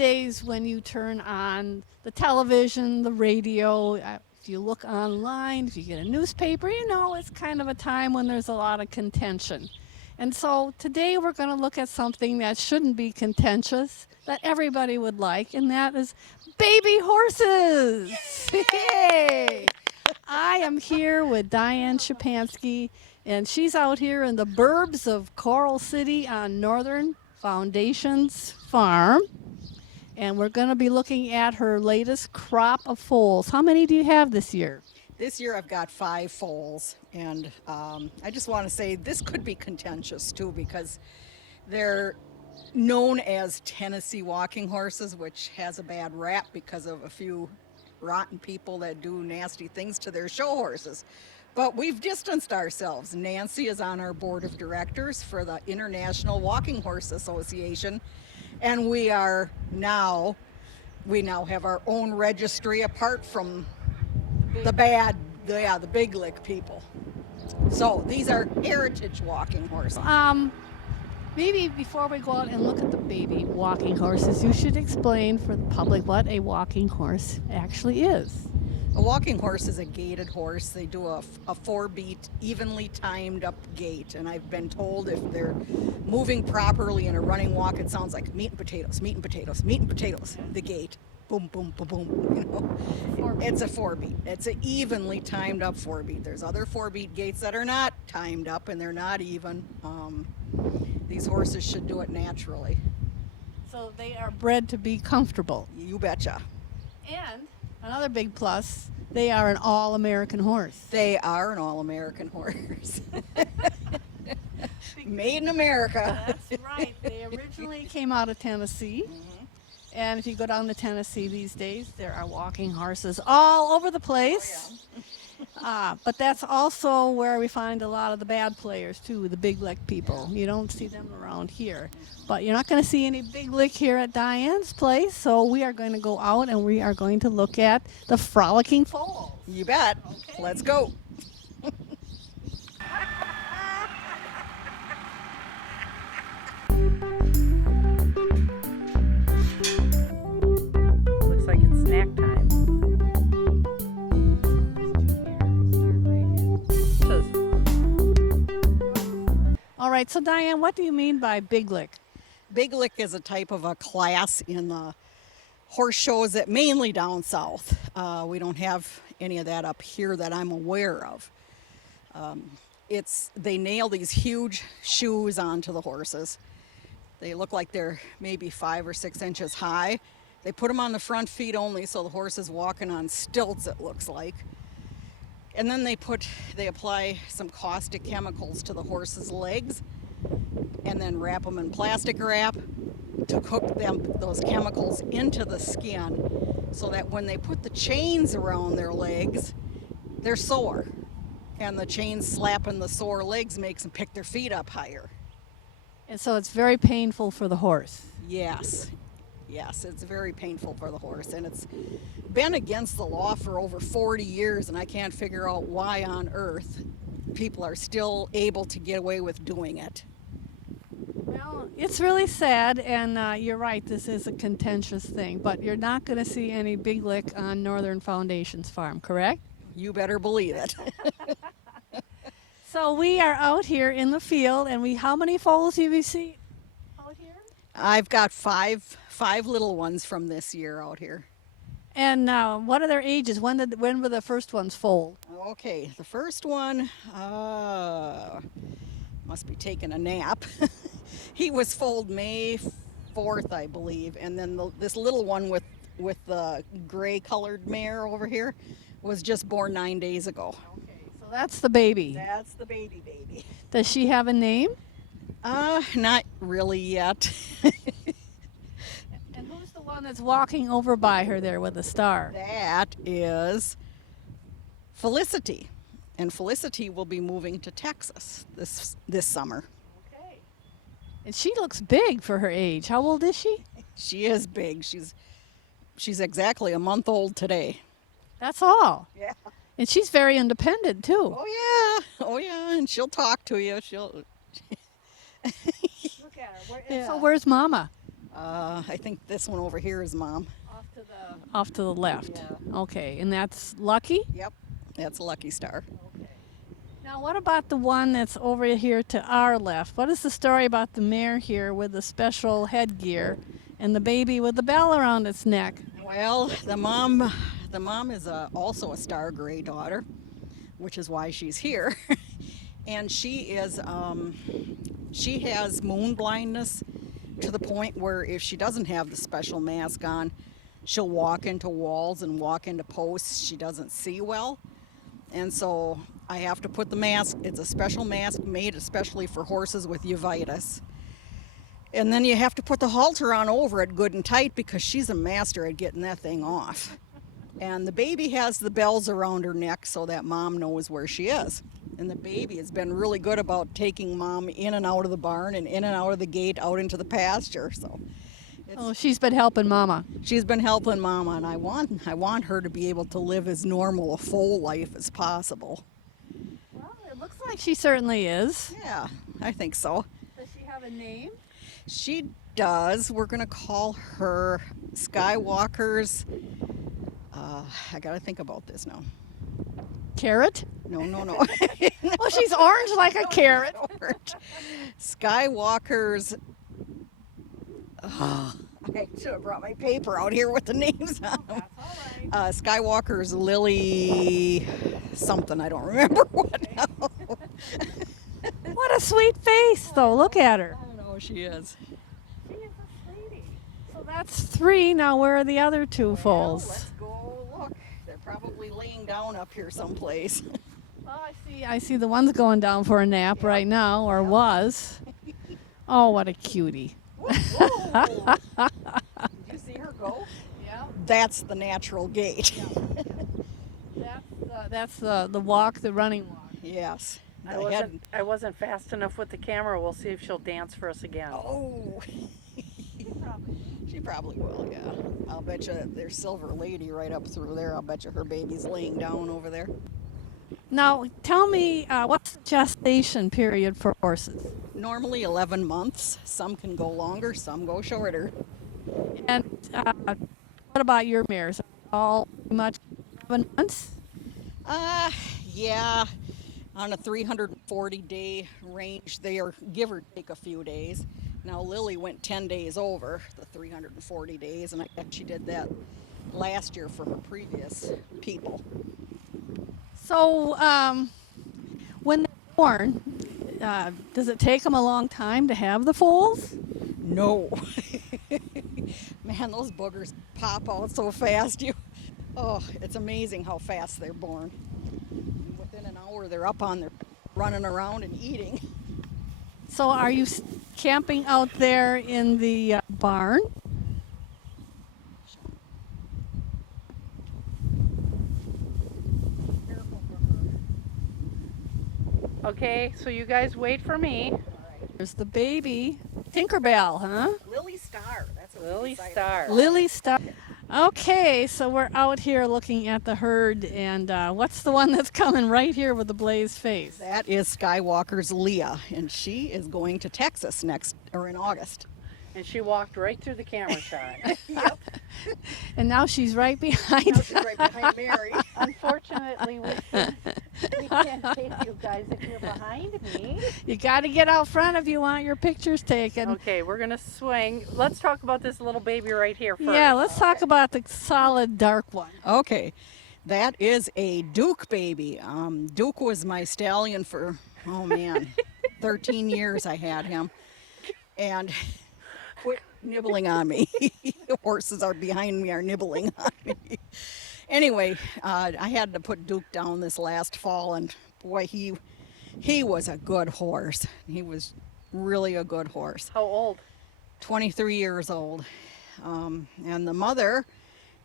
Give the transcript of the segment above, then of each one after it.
days when you turn on the television, the radio, if you look online, if you get a newspaper, it's kind of a time when there's a lot of contention. And so today we're going to look at something that shouldn't be contentious, that everybody would like, and that is baby horses. Yay! I am here with Diane Shapansky, and she's out here in the burbs of Coral City on Northern Foundation's farm. And we're going to be looking at her latest crop of foals. How many do you have this year? This year I've got 5 foals, and I just want to say this could be contentious too, because they're known as Tennessee walking horses, which has a bad rap because of a few rotten people that do nasty things to their show horses. But we've distanced ourselves. Nancy is on our board of directors for the International Walking Horse Association, and we now have our own registry apart from the big lick people. So these are heritage walking horses. Maybe before we go out and look at the baby walking horses, you should explain for the public what a walking horse actually is. A walking horse is a gaited horse. They do a 4-beat, evenly timed up gait, and I've been told if they're moving properly in a running walk, it sounds like meat and potatoes, meat and potatoes, meat and potatoes, the gait. Boom, boom, boom, boom, It's a 4-beat. It's an evenly timed up 4-beat. There's other 4-beat gaits that are not timed up and they're not even. These horses should do it naturally. So they are bred to be comfortable. You betcha. And another big plus, they are an all-American horse. They are an all-American horse. Made in America. That's right. They originally came out of Tennessee. Mm-hmm. And if you go down to Tennessee these days, there are walking horses all over the place. Oh, yeah. But that's also where we find a lot of the bad players, too, the big lick people. You don't see them around here. But you're not going to see any big lick here at Diane's place. So we are going to go out and we are going to look at the Frolicking Foals. You bet. Okay. Let's go. Snack time. All right, so Diane, what do you mean by big lick? Big lick is a type of a class in the horse shows that mainly down south. We don't have any of that up here that I'm aware of. They nail these huge shoes onto the horses. They look like they're maybe 5 or 6 inches high. They put them on the front feet only, so the horse is walking on stilts, it looks like. And then they apply some caustic chemicals to the horse's legs and then wrap them in plastic wrap to cook those chemicals into the skin so that when they put the chains around their legs, they're sore. And the chains slapping the sore legs makes them pick their feet up higher. And so it's very painful for the horse. Yes, it's very painful for the horse, and it's been against the law for over 40 years, and I can't figure out why on earth people are still able to get away with doing it. Well, it's really sad, and you're right, this is a contentious thing, but you're not going to see any big lick on Northern Foundation's farm, correct? You better believe it. So we are out here in the field, and how many foals have you seen out here? I've got five little ones from this year out here. And what are their ages? When were the first ones foaled? Okay, the first one must be taking a nap. He was foaled May 4th, I believe, and then this little one with the gray-colored mare over here was just born 9 days ago. Okay, so that's the baby. That's the baby. Does she have a name? Not really yet. And who's the one that's walking over by her there with a star? That is Felicity. And Felicity will be moving to Texas this summer. Okay. And she looks big for her age. How old is she? She is big. She's exactly a month old today. That's all. Yeah. And she's very independent too. Oh yeah, and she'll talk to you. Look at her. So where's Mama? I think this one over here is Mom. Off to the left. Yeah. Okay, and that's Lucky? Yep, that's Lucky Star. Now, what about the one that's over here to our left? What is the story about the mare here with the special headgear and the baby with the bell around its neck? Well, the mom is also a Star Gray daughter, which is why she's here. And she has moon blindness to the point where if she doesn't have the special mask on, she'll walk into walls and walk into posts she doesn't see well. And so I have to put the mask, it's a special mask made especially for horses with uveitis. And then you have to put the halter on over it good and tight because she's a master at getting that thing off. And the baby has the bells around her neck so that Mom knows where she is. And the baby has been really good about taking Mom in and out of the barn and in and out of the gate out into the pasture. So Oh, she's been helping Mama. she's been helping Mama, and I want her to be able to live as normal a foal life as possible. Well, it looks like she certainly is. Yeah, I think so. Does she have a name? She does. We're going to call her Skywalker's. I got to think about this now. Carrot? No. Well, she's orange like a carrot. Orange. Skywalker's. I should have brought my paper out here with the names on them. Skywalker's Lily something. I don't remember what now. What a sweet face, though. Look at her. I don't know who she is. She is a sweetie. So that's 3. Now, where are the other 2 foals? Let's go look. They're probably laying down up here someplace. Oh, I see the one's going down for a nap right now, or was. Oh, what a cutie. Whoa. Did you see her go? Yeah. That's the natural gait. That's the walk, the running walk. Yes. I wasn't fast enough with the camera. We'll see if she'll dance for us again. Oh. She probably will, yeah. I'll bet you there's Silver Lady right up through there. I'll bet you her baby's laying down over there. Now, tell me, what's the gestation period for horses? Normally 11 months. Some can go longer, some go shorter. And what about your mares? All pretty much 11 months? Yeah. On a 340-day range, they are give or take a few days. Now Lily went 10 days over the 340 days, and I guess she did that last year for her previous people. So, when they're born, does it take them a long time to have the foals? No. Man, those boogers pop out so fast. It's amazing how fast they're born. Within an hour, they're up on their running around and eating. So, are you camping out there in the barn? Okay, so you guys wait for me. There's the baby. Tinkerbell, huh? Lily Star. That's what Lily we decided. Star. Lily Star. Okay, so we're out here looking at the herd, and what's the one that's coming right here with the blazed face? That is Skywalker's Leah, and she is going to Texas in August. And she walked right through the camera shot. Yep. And now she's right behind. Now she's right behind Mary. Unfortunately, we can't take you guys if you're behind me. You got to get out front if you want your pictures taken. Okay, we're going to swing. Let's talk about this little baby right here first. Yeah, let's talk about the solid dark one. Okay, that is a Duke baby. Duke was my stallion for, 13 years I had him. And quit nibbling on me. The horses are behind me are nibbling on me. Anyway, I had to put Duke down this last fall, and boy, he was a good horse. He was really a good horse. How old? 23 years old. And the mother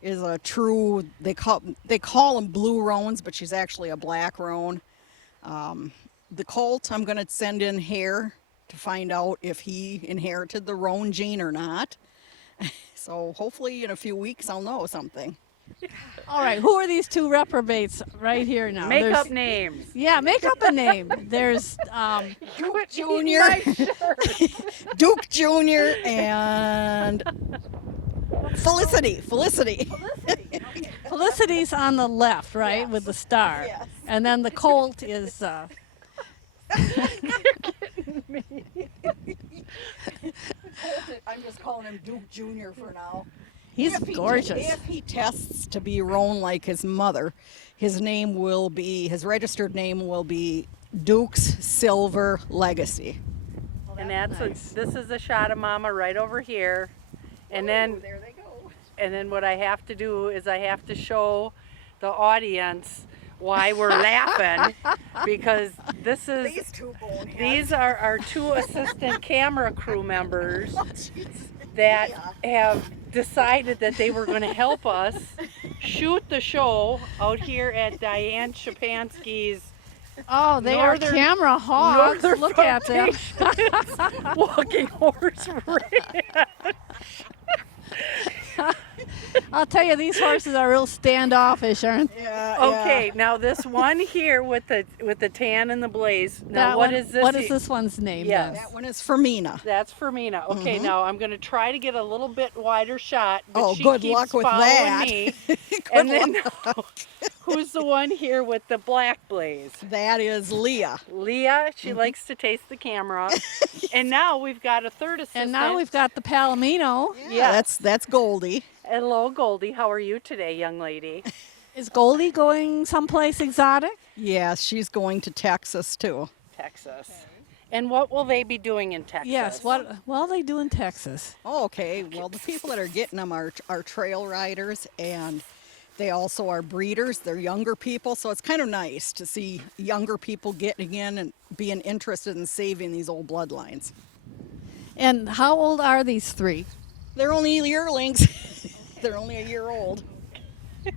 is a true, they call them blue roans, but she's actually a black roan. The colt, I'm going to send in hair to find out if he inherited the roan gene or not. So hopefully in a few weeks I'll know something. All right, who are these two reprobates right here now? Make There's- up names. Yeah, make up a name. There's Quit Jr. eating my shirt. Duke Jr. and Felicity. Felicity's on the left, right, with the star. Yes. And then the colt is I'm just calling him Duke Jr. for now. he's If he- gorgeous. If he tests to be roan like his mother, his registered name will be Duke's Silver Legacy. And that's nice. this is a shot of Mama right over here. And then There they go. and then what I have to do is I have to show the audience why we're laughing because this is These two boneheads. these are our two assistant camera crew members that have decided that they were going to help us shoot the show out here at Diane Shapansky's Oh, they Northern- are camera hogs. Northern Look at them. walking horse ranch. I'll tell you, these horses are real standoffish, aren't they? Yeah, Okay, now this one here with the tan and the blaze. Now That what one- is this? What is this one's name? Yes. then? That one is for Mina. That's for Mina. Okay, now I'm going to try to get a little bit wider shot. But Oh, she good keeps luck with following that. Me. Good And then who's the one here with the black blaze? That is Leah. Leah. She likes to taste the camera. And now we've got a third assistant. And now we've got the Palomino. Yeah. That's Goldie. Hello, Goldie. How are you today, young lady? Is Goldie going someplace exotic? Yes, she's going to Texas too. Texas. And what will they be doing in Texas? Yes. What they do in Texas? Oh, okay. Well, the people that are getting them are trail riders, and they also are breeders. They're younger people, so it's kind of nice to see younger people getting in and being interested in saving these old bloodlines. And how old are these three? They're only yearlings. They're only a year old.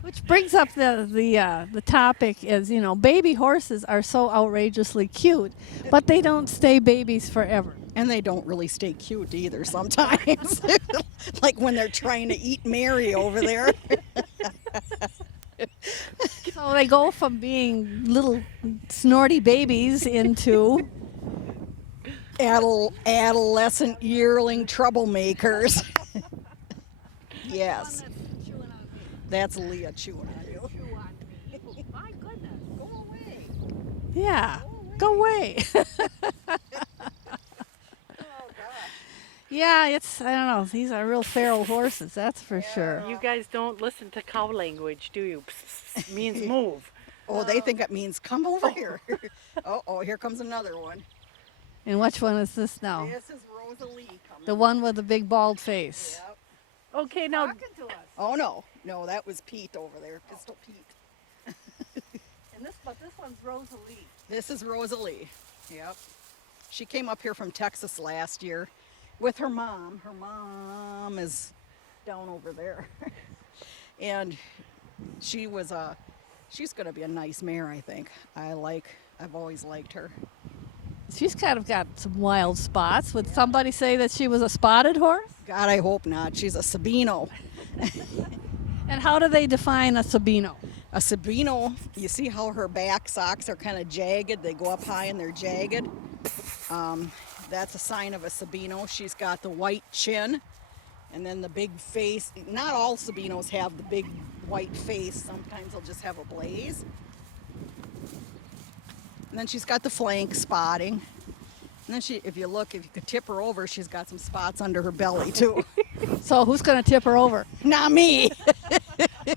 Which brings up the topic is, baby horses are so outrageously cute, but they don't stay babies forever. And they don't really stay cute either sometimes. Like when they're trying to eat Mary over there. So they go from being little snorty babies into Adolescent yearling troublemakers. Yes. That's Leah chewing on you. My goodness. Go away. Yeah. Go away. Yeah, I don't know. These are real feral horses, that's for sure. You guys don't listen to cow language, do you? Means move. Oh, they think it means come over here. Oh, here comes another one. And which one is this now? This is Rosalie coming. The one with the big bald face. Yep. Okay, now Oh no, that was Pete over there, Pistol Pete. But this one's Rosalie. This is Rosalie. Yep. She came up here from Texas last year with her mom. Her mom is down over there. And she's going to be a nice mare, I think. I've always liked her. She's kind of got some wild spots. Would somebody say that she was a spotted horse? God, I hope not. She's a Sabino. And how do they define a Sabino? A Sabino, you see how her back socks are kind of jagged? They go up high and they're jagged. That's a sign of a Sabino. She's got the white chin and then the big face. Not all Sabinos have the big white face. Sometimes they'll just have a blaze. And then she's got the flank spotting. And then if you could tip her over, she's got some spots under her belly too. So who's going to tip her over? Not me.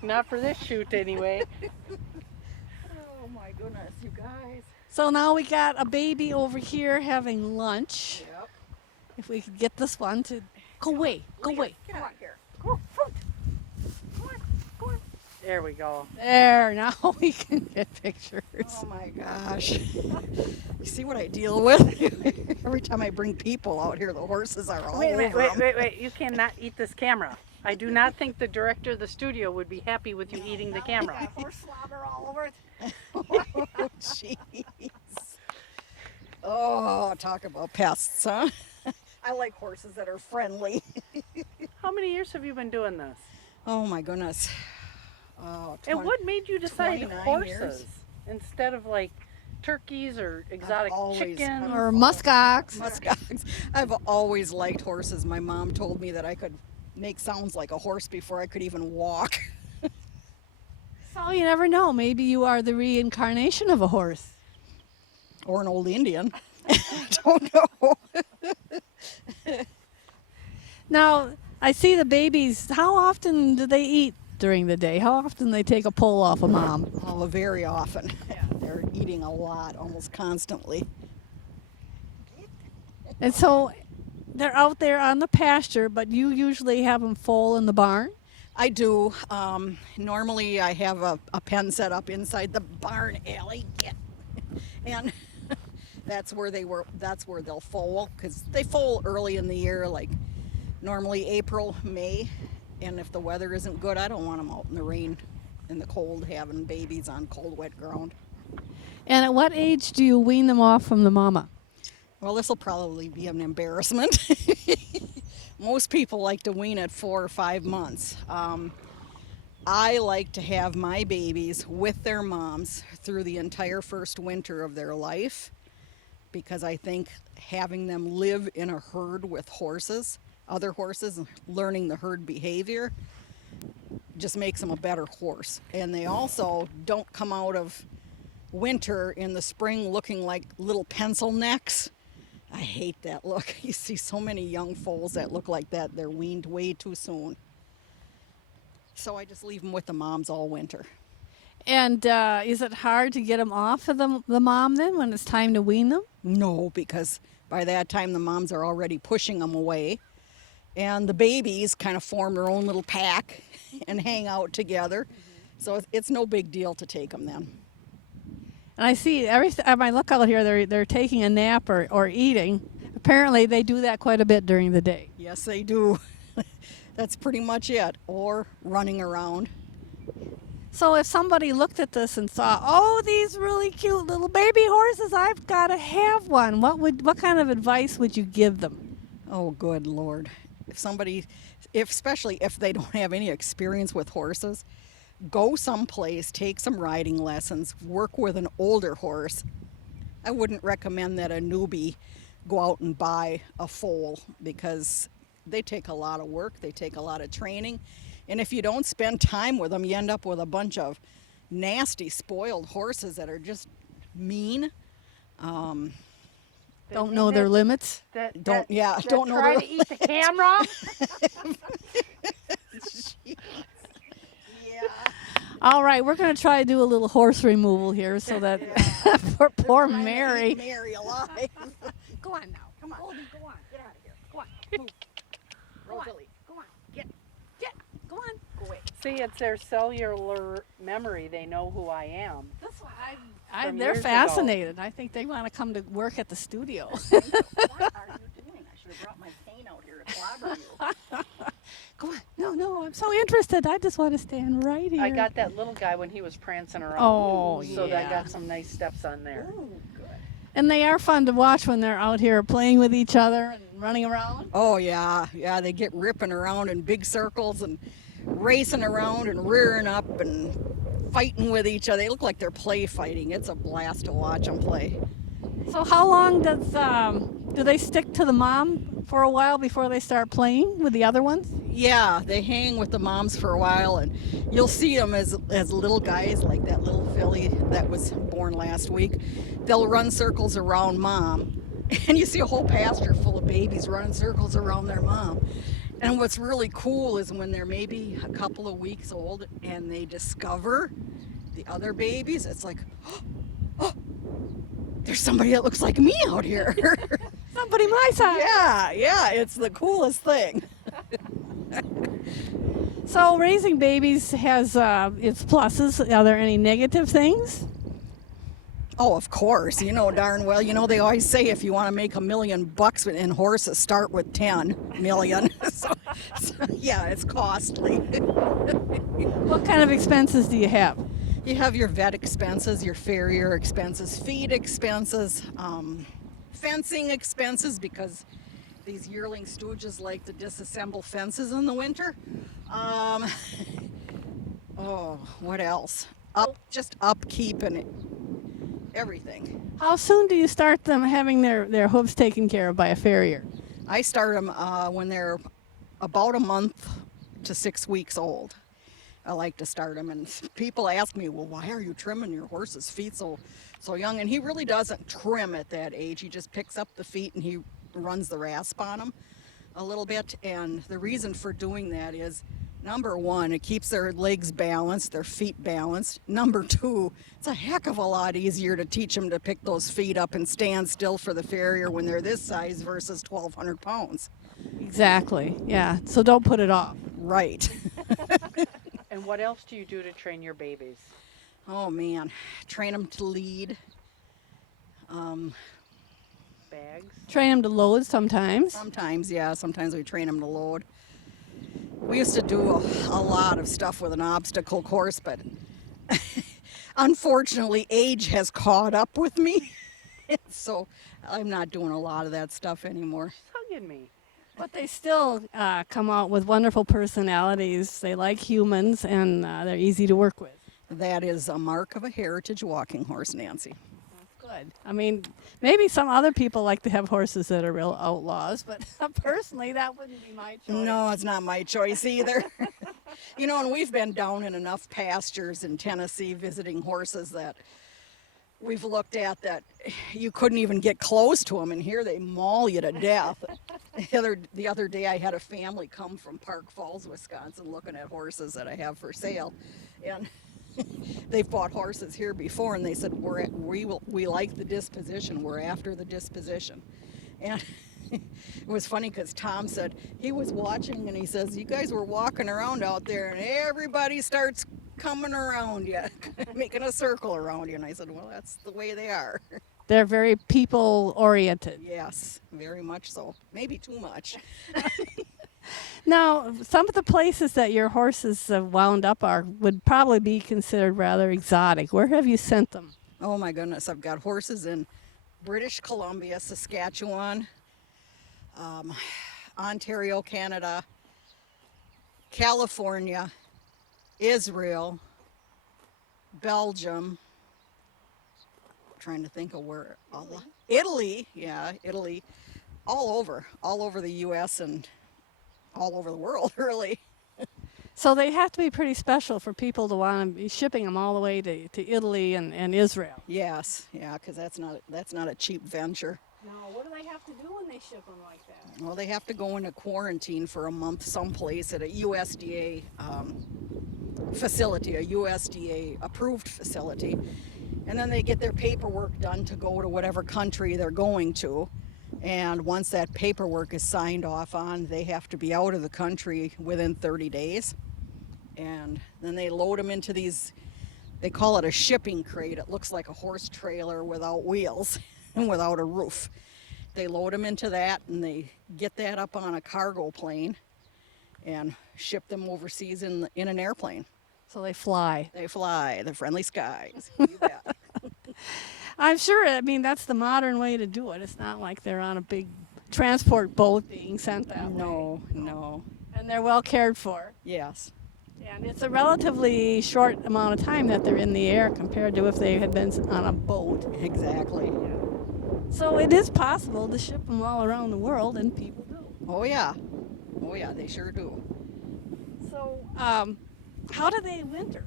not for this shoot anyway. Oh my goodness, you guys. So now we got a baby over here having lunch. Yep. If we could get this one to go away, go away. Get out here. There we go. There, now we can get pictures. Oh my gosh. You see what I deal with? Every time I bring people out here, the horses are all Wait, over wait, 'em. wait. You cannot eat this camera. I do not think the director of the studio would be happy with you eating the camera. Horse slobber all over it. Oh, jeez. Oh, talk about pests, huh? I like horses that are friendly. How many years have you been doing this? Oh my goodness. And what made you decide 29 horses years. instead of like turkeys or exotic chickens? Or muskox. Muskox. I've always liked horses. My mom told me that I could make sounds like a horse before I could even walk. So you never know. Maybe you are the reincarnation of a horse. Or an old Indian. Don't know. Now, I see the babies. How often do they eat during the day? How often do they take a pull off of mom? Oh, very often. They're eating a lot, almost constantly. And so they're out there on the pasture, but you usually have them foal in the barn? I do. Normally, I have a pen set up inside the barn alley, and that's where they'll foal, because they foal early in the year, like normally April, May. And if the weather isn't good, I don't want them out in the rain, in the cold, having babies on cold, wet ground. And at what age do you wean them off from the mama? Well, this will probably be an embarrassment. Most people like to wean at 4 or 5 months. I like to have my babies with their moms through the entire first winter of their life, because I think having them live in a herd with horses, other horses, and learning the herd behavior just makes them a better horse. And they also don't come out of winter in the spring looking like little pencil necks. I hate that look. You see so many young foals that look like that. They're weaned way too soon. So I just leave them with the moms all winter. And is it hard to get them off of the mom then when it's time to wean them? No, because by that time the moms are already pushing them away. And the babies kind of form their own little pack and hang out together. So it's no big deal to take them then. And I see every time I look out here, they're taking a nap or eating. Apparently, they do that quite a bit during the day. Yes, they do. That's pretty much it. Or running around. So if somebody looked at this and thought, "Oh, these really cute little baby horses, I've got to have one," what kind of advice would you give them? Oh, good Lord. Especially if they don't have any experience with horses, go someplace, take some riding lessons, work with an older horse. I wouldn't recommend that a newbie go out and buy a foal, because they take a lot of work, they take a lot of training, and if you don't spend time with them, you end up with a bunch of nasty, spoiled horses that are just mean. Don't know their limits. That Don't know. Try to eat the camera. Yeah. All right, we're going to try to do a little horse removal here so that poor Mary. Mary alive. Go on now. Come on. Goldie, go on. Get out of here. Go on. Move. Rosalie. Go on. Get. Go on. Go away. See, it's their cellular memory. They know who I am. That's why From they're years ago. fascinated. I think they want to come to work at the studio. What are you doing? I should have brought my cane out here to clobber you. Go on. No, I'm so interested. I just want to stand right here. I got that little guy when he was prancing around. Oh, So yeah. I got some nice steps on there. Ooh, good. And they are fun to watch when they're out here playing with each other and running around. Oh, yeah. Yeah, they get ripping around in big circles and racing around and rearing up and fighting with each other. They look like they're play fighting. It's a blast to watch them play. So how long do they stick to the mom for a while before they start playing with the other ones? Yeah, they hang with the moms for a while, and you'll see them as little guys, like that little filly that was born last week. They'll run circles around mom, and you see a whole pasture full of babies running circles around their mom. And what's really cool is when they're maybe a couple of weeks old and they discover the other babies, it's like, oh, there's somebody that looks like me out here. Somebody my size. Yeah, it's the coolest thing. So raising babies has its pluses. Are there any negative things? Oh, of course. You know darn well. You know, they always say if you want to make $1 million in horses, start with 10 million. so, yeah, it's costly. What kind of expenses do you have? You have your vet expenses, your farrier expenses, feed expenses, fencing expenses, because these yearling stooges like to disassemble fences in the winter. Oh, what else? Just upkeep and everything. How soon do you start them having their hooves taken care of by a farrier? I start them when they're about a month to 6 weeks old. I like to start them, and people ask me, well, why are you trimming your horse's feet so young? And he really doesn't trim at that age. He just picks up the feet and he runs the rasp on them a little bit. And the reason for doing that is, number one, it keeps their legs balanced, their feet balanced. Number two, it's a heck of a lot easier to teach them to pick those feet up and stand still for the farrier when they're this size versus 1,200 pounds. Exactly. Yeah. So don't put it off. Right. And what else do you do to train your babies? Oh man, train them to lead. Bags? Train them to load sometimes. Sometimes, yeah, sometimes we train them to load. We used to do a lot of stuff with an obstacle course, but unfortunately age has caught up with me. So I'm not doing a lot of that stuff anymore. Hugging me. But they still come out with wonderful personalities. They like humans, and they're easy to work with. That is a mark of a heritage walking horse, Nancy. Good. I mean, maybe some other people like to have horses that are real outlaws, but personally, that wouldn't be my choice. No, it's not my choice either. You know, and we've been down in enough pastures in Tennessee visiting horses that we've looked at that you couldn't even get close to them, and here they maul you to death. The other day I had a family come from Park Falls, Wisconsin, looking at horses that I have for sale, and they've bought horses here before, and they said, we like the disposition, we're after the disposition. And it was funny because Tom said he was watching, and he says, you guys were walking around out there and everybody starts coming around you, making a circle around you. And I said, well, that's the way they are. They're very people oriented. Yes, very much so. Maybe too much. Now, some of the places that your horses wound up would probably be considered rather exotic. Where have you sent them? Oh my goodness, I've got horses in British Columbia, Saskatchewan, Ontario, Canada, California, Israel, Belgium. Trying to think of where. Italy, yeah, Italy. All over the U.S. and all over the world, really. So they have to be pretty special for people to want to be shipping them all the way to Italy and Israel. Yes, yeah, because that's not a cheap venture. No, what do they have to do when they ship them like that? Well, they have to go into quarantine for a month someplace at a USDA facility, a USDA approved facility. And then they get their paperwork done to go to whatever country they're going to. And once that paperwork is signed off on, they have to be out of the country within 30 days. And then they load them into these, they call it a shipping crate. It looks like a horse trailer without wheels and without a roof. They load them into that, and they get that up on a cargo plane and ship them overseas in an airplane. So they fly. They fly the friendly skies. You bet. I'm sure, I mean, that's the modern way to do it. It's not like they're on a big transport boat being sent that way. No. And they're well cared for. Yes. And it's a relatively short amount of time that they're in the air compared to if they had been on a boat. Exactly. So it is possible to ship them all around the world, and people do. Oh yeah, they sure do. So, how do they winter?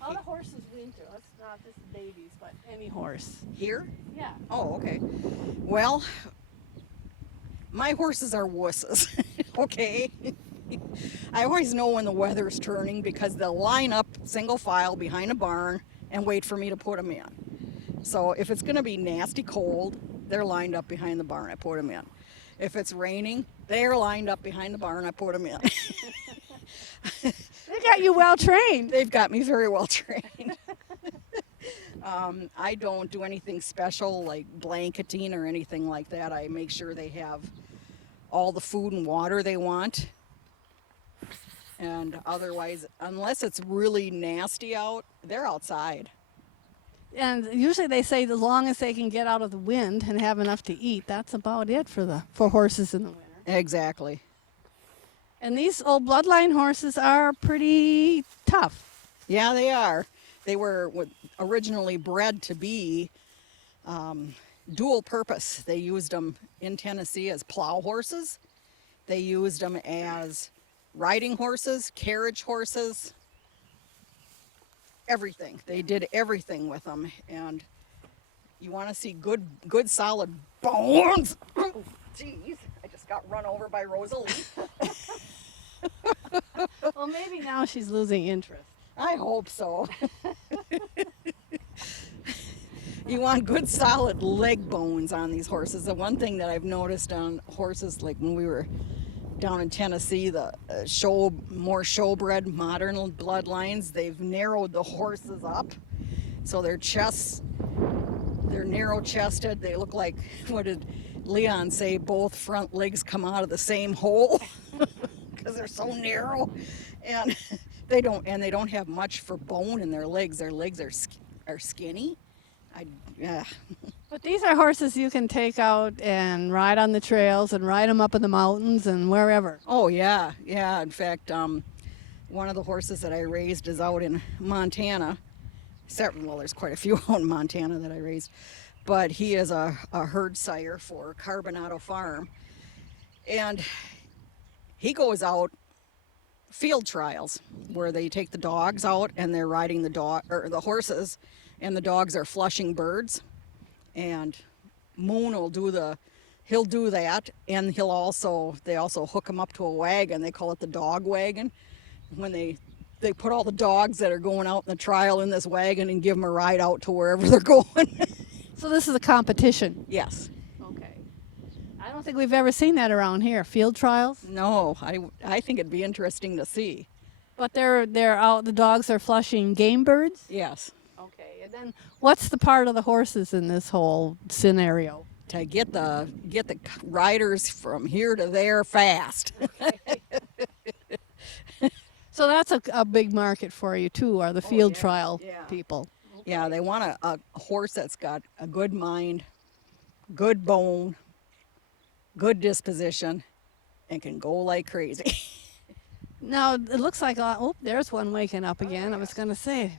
How do horses winter? Let's not just babies, but any horse. Here? Yeah. Oh, okay. Well, my horses are wusses, okay? I always know when the weather's turning because they'll line up single file behind a barn and wait for me to put them in. So if it's going to be nasty cold, they're lined up behind the barn, I put them in. If it's raining, they're lined up behind the barn, I put them in. They got you well trained. They've got me very well trained. I don't do anything special like blanketing or anything like that. I make sure they have all the food and water they want. And otherwise, unless it's really nasty out, they're outside. And usually they say as long as they can get out of the wind and have enough to eat, that's about it for horses in the winter. Exactly. And these old bloodline horses are pretty tough. Yeah, they are. They were originally bred to be dual purpose. They used them in Tennessee as plow horses. They used them as riding horses, carriage horses, everything. They did everything with them. And you want to see good solid bones. Oh, jeez, I just got run over by Rosalie. Well, maybe now she's losing interest. I hope so. You want good solid leg bones on these horses. The one thing that I've noticed on horses, like when we were down in Tennessee, the more showbred modern bloodlines, they've narrowed the horses up. So their chests, they're narrow chested. They look like, what did Leon say, both front legs come out of the same hole because they're so narrow. And they don't have much for bone in their legs. Their legs are skinny. But these are horses you can take out and ride on the trails and ride them up in the mountains and wherever. Oh yeah. In fact, one of the horses that I raised is out in Montana. Well, there's quite a few out in Montana that I raised, but he is a herd sire for Carbonado Farm, and he goes out field trials where they take the dogs out and they're riding the horses, and the dogs are flushing birds, and Moon will he'll do that, and they also hook him up to a wagon. They call it the dog wagon. When they put all the dogs that are going out in the trial in this wagon and give them a ride out to wherever they're going. So this is a competition. Yes. Okay. I don't think we've ever seen that around here. Field trials. No, I think it'd be interesting to see. But they're out. The dogs are flushing game birds. Yes. Okay. And then what's the part of the horses in this whole scenario? To get the riders from here to there fast. So that's a big market for you too, are the field yeah, trial yeah. people. Yeah, they want a horse that's got a good mind, good bone, good disposition, and can go like crazy. Now it looks like there's one waking up again. I was going to say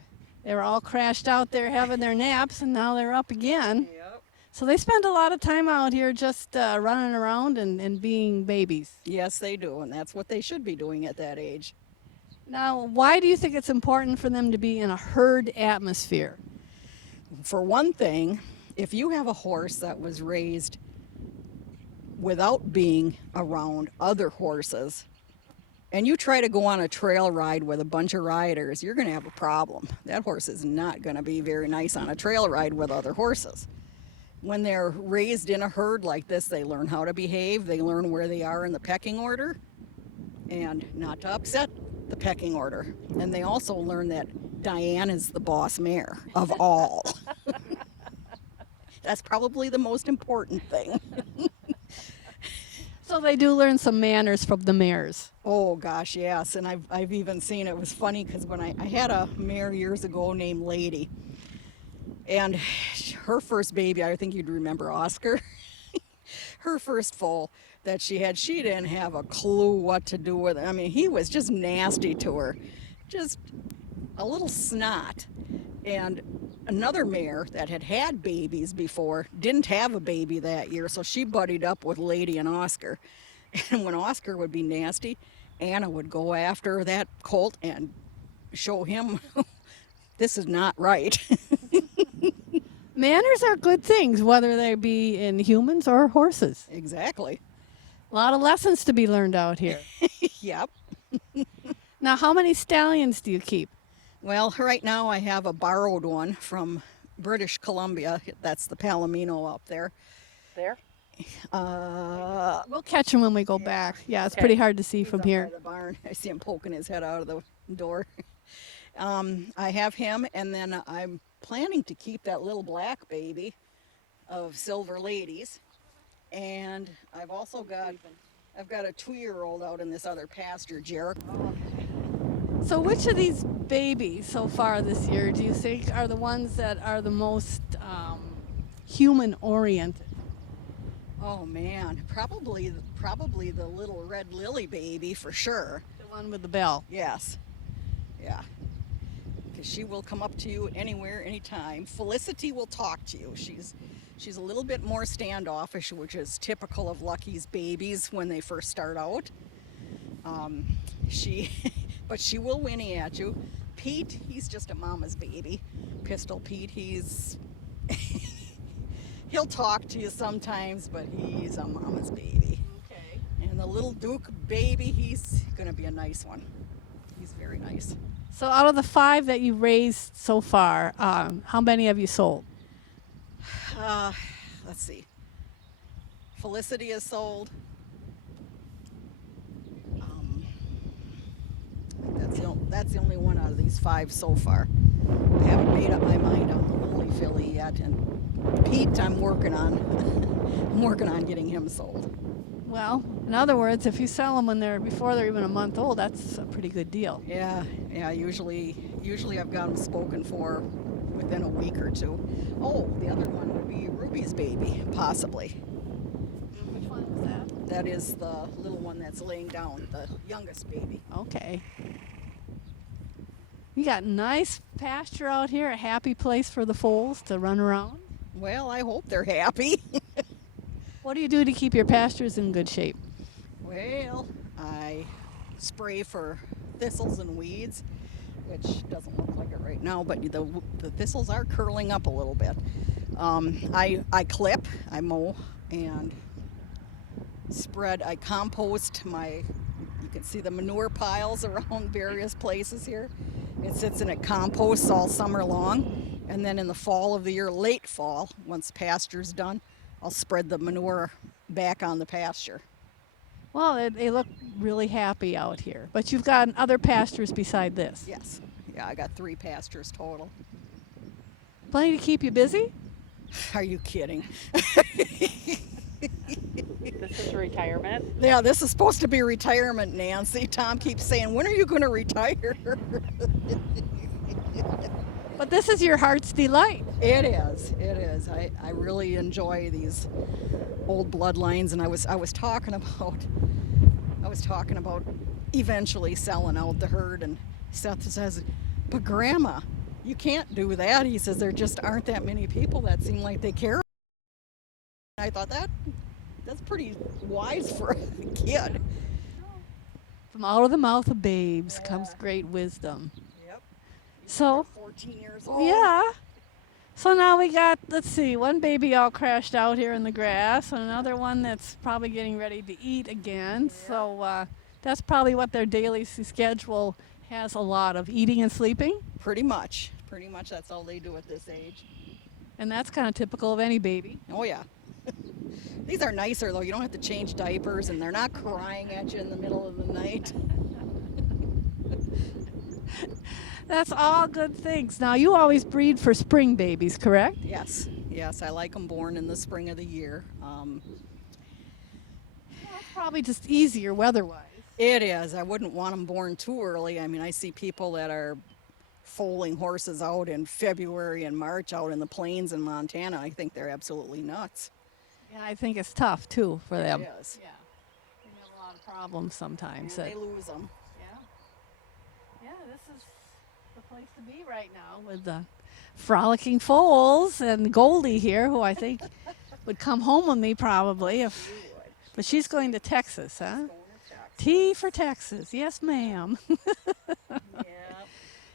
they were all crashed out there having their naps, and now they're up again. Yep. So they spend a lot of time out here just running around and being babies. Yes, they do, and that's what they should be doing at that age. Now, why do you think it's important for them to be in a herd atmosphere? For one thing, if you have a horse that was raised without being around other horses, and you try to go on a trail ride with a bunch of riders, you're going to have a problem. That horse is not going to be very nice on a trail ride with other horses. When they're raised in a herd like this, they learn how to behave, they learn where they are in the pecking order, and not to upset the pecking order. And they also learn that Diane is the boss mare of all. That's probably the most important thing. So they do learn some manners from the mares. Oh gosh, yes. And I've even seen, it was funny because when I had a mare years ago named Lady, and her first baby, I think you'd remember Oscar, her first foal that she didn't have a clue what to do with it. I mean, he was just nasty to her, just a little snot. And another mare that had babies before didn't have a baby that year, so she buddied up with Lady and Oscar. And when Oscar would be nasty, Anna would go after that colt and show him this is not right. Manners are good things, whether they be in humans or horses. Exactly. A lot of lessons to be learned out here. Yep. Now, how many stallions do you keep? Well, right now I have a borrowed one from British Columbia. That's the Palomino up there. There? We'll catch him when we go back. Yeah, it's Okay. pretty hard to see He's from up here. by the barn. I see him poking his head out of the door. I have him, and then I'm planning to keep that little black baby of Silver Ladies. And I've also got a 2-year-old out in this other pasture, Jericho. So which of these babies so far this year do you think are the ones that are the most human-oriented? Oh man, probably the little red lily baby for sure. The one with the bell. Yes. Yeah. Because she will come up to you anywhere, anytime. Felicity will talk to you. She's a little bit more standoffish, which is typical of Lucky's babies when they first start out. She, but she will whinny at you. Pete, he's just a mama's baby. Pistol Pete, he'll talk to you sometimes, but he's a mama's baby. Okay. And the little Duke baby, he's gonna be a nice one. He's very nice. So out of the 5 that you've raised so far, how many have you sold? Let's see. Felicity is sold. I think that's the only one out of these 5 so far. I haven't made up my mind on the Lily filly yet, and Pete, I'm working on. I'm working on getting him sold. Well, in other words, if you sell them before they're even a month old, that's a pretty good deal. Yeah. Usually I've got them spoken for within a week or 2. Oh, the other one would be Ruby's baby, possibly. Which one was that? That is the little one that's laying down, the youngest baby. Okay. You got nice pasture out here, a happy place for the foals to run around. Well, I hope they're happy. What do you do to keep your pastures in good shape? Well, I spray for thistles and weeds, which doesn't look like it right now, but the thistles are curling up a little bit. I clip, I mow, and I compost you can see the manure piles around various places here. It sits and it composts all summer long, and then in the fall of the year, late fall, once pasture's done, I'll spread the manure back on the pasture. Well, they look really happy out here. But you've got other pastures beside this. Yes. Yeah, I got 3 pastures total. Plenty to keep you busy? Are you kidding? This is retirement. Yeah, this is supposed to be retirement, Nancy. Tom keeps saying, when are you going to retire? But this is your heart's delight. It is. It is. I really enjoy these old bloodlines, and I was talking about eventually selling out the herd, and Seth says, "But Grandma, you can't do that." He says, "There just aren't that many people that seem like they care." I thought that's pretty wise for a kid. From out of the mouth of babes comes great wisdom. Yep. So, 14 years old. yeah. So now we got, let's see, one baby all crashed out here in the grass, and another one that's probably getting ready to eat again. So that's probably what their daily schedule has, a lot of eating and sleeping. Pretty much that's all they do at this age. And that's kind of typical of any baby. Oh yeah. These are nicer though. You don't have to change diapers, and they're not crying at you in the middle of the night. That's all good things. Now, you always breed for spring babies, correct? Yes, I like them born in the spring of the year. It's probably just easier weather-wise. It is. I wouldn't want them born too early. I mean, I see people that are foaling horses out in February and March out in the plains in Montana. I think they're absolutely nuts. Yeah, I think it's tough, too, for them. It is. Yeah. They have a lot of problems sometimes. And they lose them. Yeah, this is the place to be right now with the Frolicking Foals and Goldie here, who I think would come home with me probably if. But she's going to Texas, huh? T for Texas, yes, ma'am.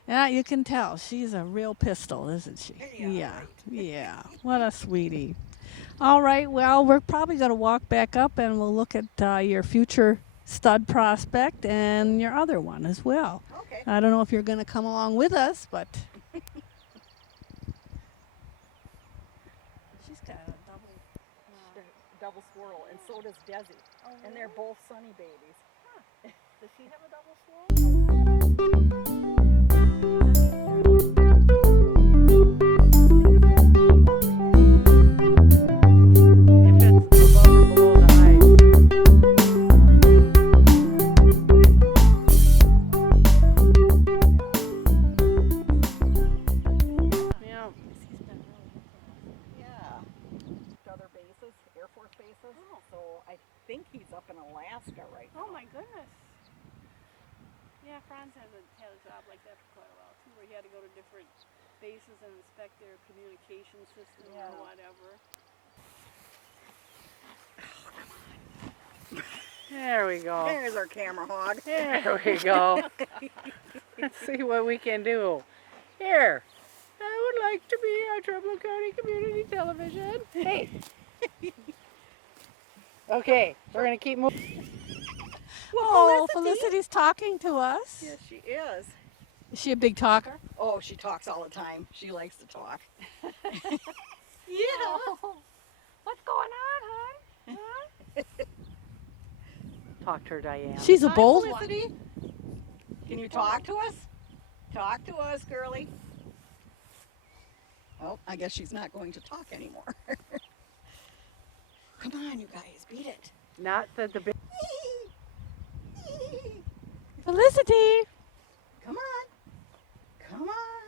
Yeah, you can tell she's a real pistol, isn't she? Yeah. What a sweetie. All right, well, we're probably going to walk back up and we'll look at your future stud prospect and your other one as well. Okay. I don't know if you're going to come along with us, but she's got a Double swirl, and so does Desi. And they're both Sunny babies. Does she have a double swirl? If it's above or below the eyes. Yeah. Yeah. Other bases, Air Force bases. Alaska right now. Oh my goodness. Yeah, Franz had a job like that for quite a while too, where he had to go to different bases and inspect their communication system or whatever. There we go. There's our camera hog. There we go. Let's see what we can do. Here. I would like to be on Trumbull County Community Television. Hey. Okay, we're going to keep moving. Oh, Felicity's talking to us. Yes, she is. Is she a big talker? Oh, she talks all the time. She likes to talk. Yeah. What's going on, hon? Huh? Talk to her, Diane. She's a Hi, bold one. Felicity. Can you talk to us? Talk to us, girlie. Oh, I guess she's not going to talk anymore. Come on, you guys, beat it. Not that the big... Felicity. Come on. Come on.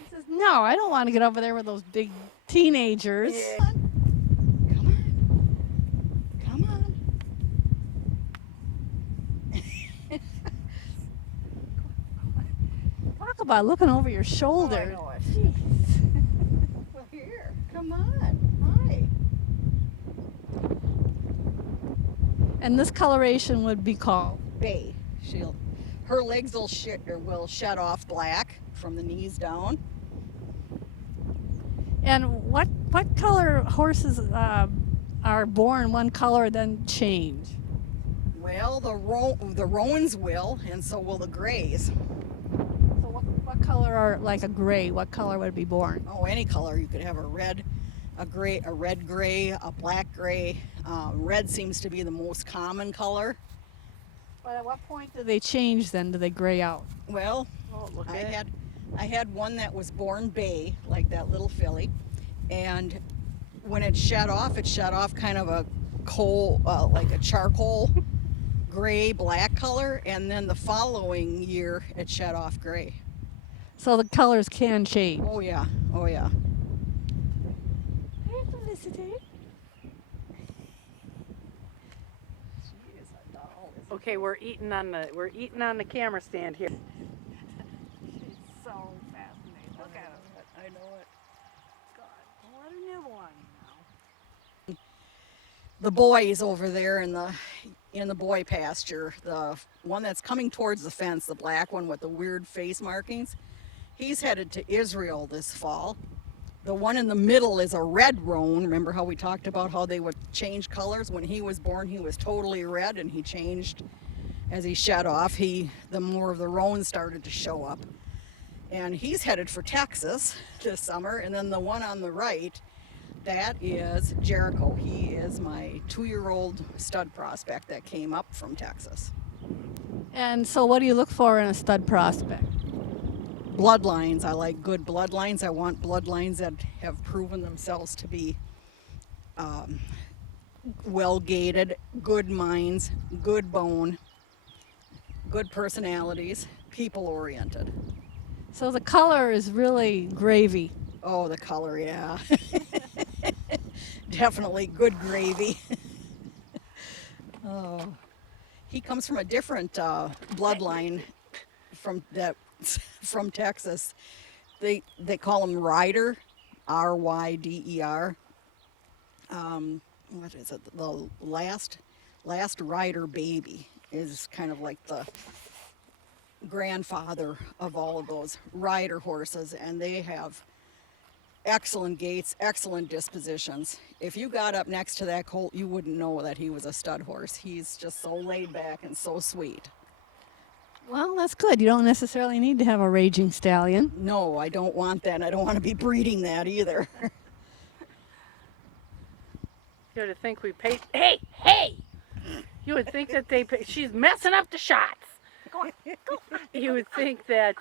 She says, no, I don't want to get over there with those big teenagers. Yeah. Come on. Come on. Talk about looking over your shoulder. Oh, I know it. Well, here. Come on. Hi. And this coloration would be called? Bay. Her legs will shed off black from the knees down. And what color horses are born one color then change? Well, the Rowans will, and so will the Grays. So what color are, like a gray, what color would it be born? Oh, any color. You could have a red gray, a black gray. Red seems to be the most common color. But at what point do they change then? Do they gray out? Well, Oh, look I at it. had one that was born bay, like that little filly, and when it shed off kind of a coal, like a charcoal gray black color, and then the following year it shed off gray. So the colors can change. Oh yeah, oh yeah. Hey, Felicity. She is a doll, isn't Okay, we're eating on the camera stand here. She's so fascinating. Look at her. I know it. God, what a new one now. The boys over there in the boy pasture, the one that's coming towards the fence, the black one with the weird face markings, he's headed to Israel this fall. The one in the middle is a red roan. Remember how we talked about how they would change colors? When he was born, he was totally red, and he changed as he shed off. The more of the roans started to show up. And he's headed for Texas this summer. And then the one on the right, that is Jericho. He is my 2-year-old stud prospect that came up from Texas. And so what do you look for in a stud prospect? Bloodlines. I like good bloodlines. I want bloodlines that have proven themselves to be well-gated, good minds, good bone, good personalities, people-oriented. So the color is really gravy. Oh, the color, yeah. Definitely good gravy. Oh, he comes from a different bloodline from Texas. They call him Ryder, R-Y-D-E-R. What is it? The last Ryder baby is kind of like the grandfather of all of those rider horses, and they have excellent gaits, excellent dispositions. If you got up next to that colt, you wouldn't know that he was a stud horse. He's just so laid back and so sweet. Well, that's good. You don't necessarily need to have a raging stallion. No, I don't want that. I don't want to be breeding that either. You would think we paid. Hey! You would think that they pay, she's messing up the shots. You would think that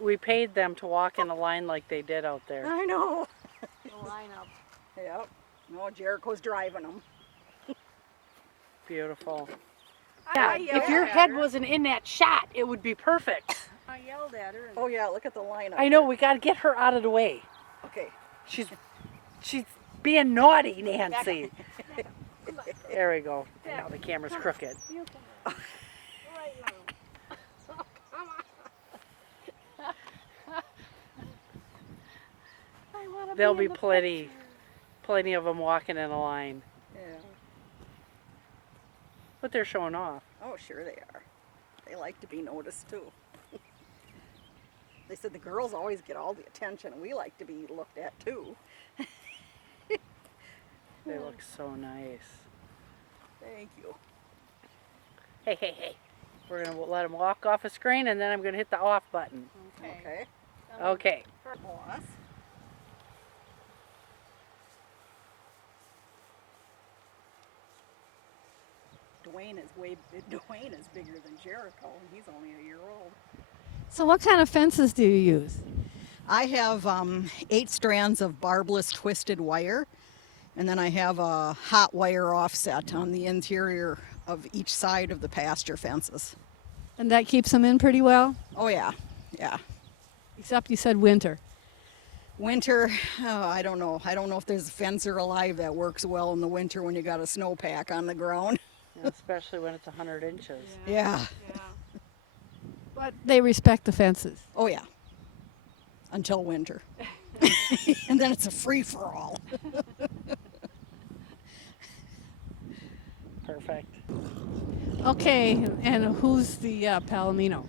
we paid them to walk in a line like they did out there. I know. The lineup. Yep. No, Jericho's driving them. Beautiful. I Yeah, if your head wasn't in that shot, it would be perfect. I yelled at her. Oh yeah, look at the lineup. I know, we got to get her out of the way. Okay. She's being naughty, Nancy. There we go. And now the camera's crooked. You come on. Right now. Oh, come on. I wanna There'll in be the plenty of them walking in a line. Yeah. But they're showing off. Oh, sure they are. They like to be noticed too. They said the girls always get all the attention, and we like to be looked at too. They look so nice. Thank you. Hey, hey, hey. We're going to let them walk off a screen, and then I'm going to hit the off button. Okay. Okay. Boss. Dwayne is bigger than Jericho, and he's only a year old. So what kind of fences do you use? I have 8 strands of barbless twisted wire, and then I have a hot wire offset on the interior of each side of the pasture fences. And that keeps them in pretty well? Oh yeah, yeah. Except you said winter. Winter, I don't know. I don't know if there's a fencer alive that works well in the winter when you got a snowpack on the ground. Especially when it's 100 inches. Yeah. But they respect the fences. Oh yeah. Until winter. And then it's a free-for-all. Perfect. Okay, and who's the Palomino?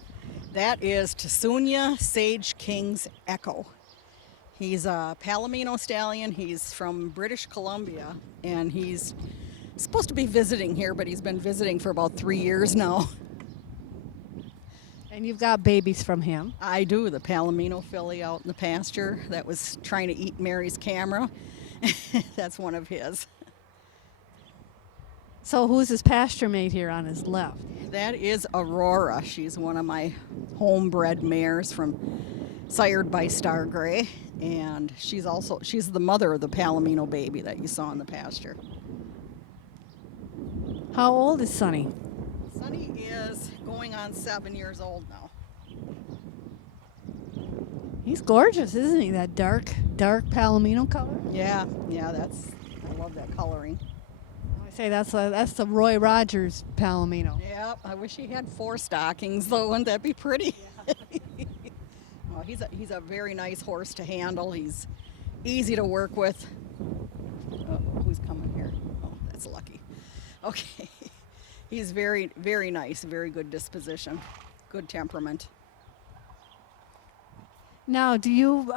That is Tasunia Sage King's Echo. He's a Palomino stallion. He's from British Columbia, and he's supposed to be visiting here, but he's been visiting for about 3 years now. And you've got babies from him. I do, the Palomino filly out in the pasture that was trying to eat Mary's camera. That's one of his. So who's his pasture mate here on his left? That is Aurora. She's one of my homebred mares sired by Star Gray, and she's the mother of the Palomino baby that you saw in the pasture. How old is Sonny? Sonny is going on 7 years old now. He's gorgeous, isn't he? That dark Palomino color. Yeah, I love that coloring. I say that's the Roy Rogers Palomino. Yep, I wish he had 4 stockings though. Wouldn't that be pretty? Well, he's a very nice horse to handle. He's easy to work with. Oh, who's coming here? Oh, that's Lucky. Okay. He's very, very nice, very good disposition, good temperament. Now, do you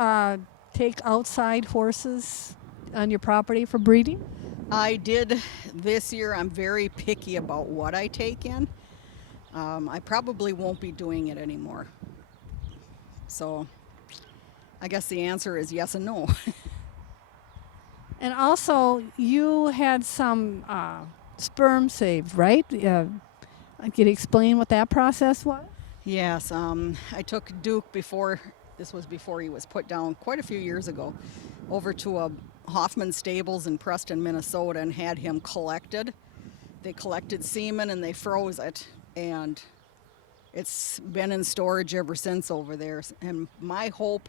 take outside horses on your property for breeding? I did this year. I'm very picky about what I take in. I probably won't be doing it anymore. So I guess the answer is yes and no. And also, you had some sperm saved, right? Can you explain what that process was? Yes, I took Duke before he was put down quite a few years ago, over to a Hoffman Stables in Preston, Minnesota, and had him collected. They collected semen and they froze it, and it's been in storage ever since over there. And my hope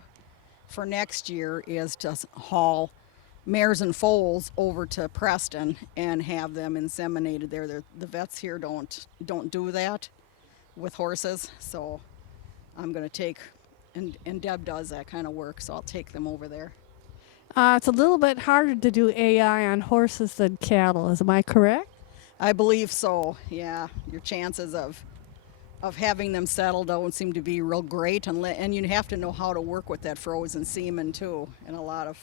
for next year is to haul mares and foals over to Preston and have them inseminated there. The vets here don't do that with horses, so I'm going to take, and Deb does that kind of work, so I'll take them over there. It's a little bit harder to do AI on horses than cattle. Am I correct? I believe so, yeah. Your chances of having them settled don't seem to be real great, and you have to know how to work with that frozen semen too, and a lot of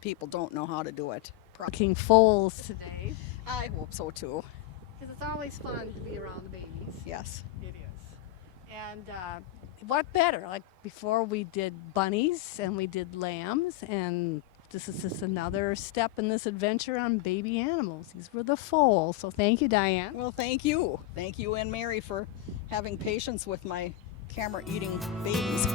people don't know how to do it. Looking foals today. I hope so too. Because it's always fun to be around the babies. Yes. It is. And what better? Like before we did bunnies and we did lambs, and this is just another step in this adventure on baby animals. These were the foals. So thank you, Diane. Well, thank you. Thank you and Mary for having patience with my camera eating babies.